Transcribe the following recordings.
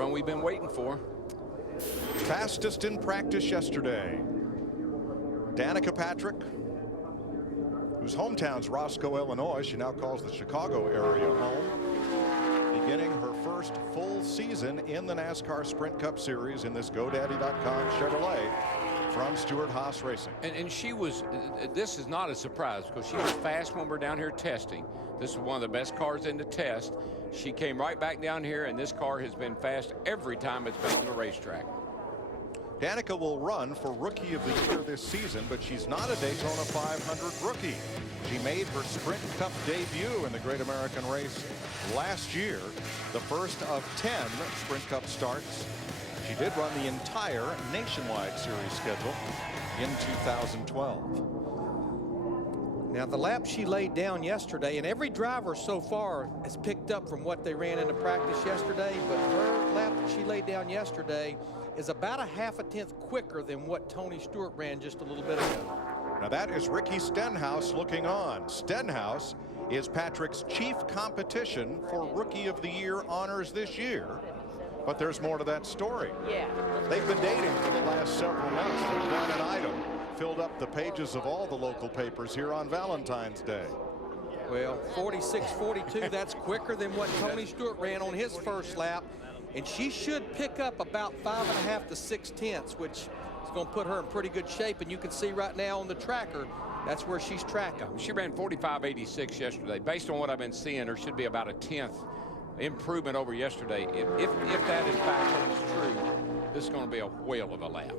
run we've been waiting for. Fastest in practice yesterday, Danica Patrick, whose hometown's Roscoe, Illinois. She now calls the Chicago area home, beginning her first full season in the NASCAR Sprint Cup Series in this GoDaddy.com Chevrolet from Stewart-Haas Racing. And she was, this is not a surprise because she was fast when we're down here testing. This is one of the best cars in the test. She came right back down here, and this car has been fast every time it's been on the racetrack. Danica will run for Rookie of the Year this season, but she's not a Daytona 500 rookie. She made her Sprint Cup debut in the Great American Race last year, the first of 10 Sprint Cup starts. She did run the entire Nationwide Series schedule in 2012. Now, the lap she laid down yesterday, and every driver so far has picked up from what they ran into practice yesterday, but her lap that she laid down yesterday is about a half a tenth quicker than what Tony Stewart ran just a little bit ago. Now that is Ricky Stenhouse looking on. Stenhouse is Patrick's chief competition for Rookie of the Year honors this year. But there's more to that story. Yeah. They've been dating for the last several months. They've got an item filled up the pages of all the local papers here on Valentine's Day. Well, 46-42, that's quicker than what Tony Stewart ran on his first lap. And she should pick up about 5.5 to 6 tenths, which is going to put her in pretty good shape. And you can see right now on the tracker, that's where she's tracking. She ran 45.86 yesterday. Based on what I've been seeing, there should be about a tenth improvement over yesterday. If that in fact holds true, this is going to be a whale of a lap.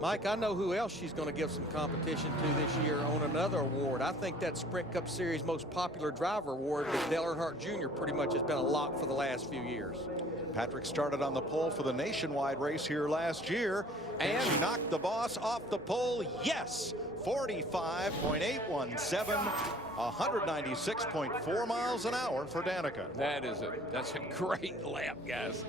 Mike, I know who else she's going to give some competition to this year on another award. I think that Sprint Cup Series most popular driver award with Dale Earnhardt Jr. pretty much has been a lock for the last few years. Patrick started on the pole for the Nationwide race here last year, and she knocked the boss off the pole. Yes, 45.817, 196.4 miles an hour for Danica. That's a great lap, guys.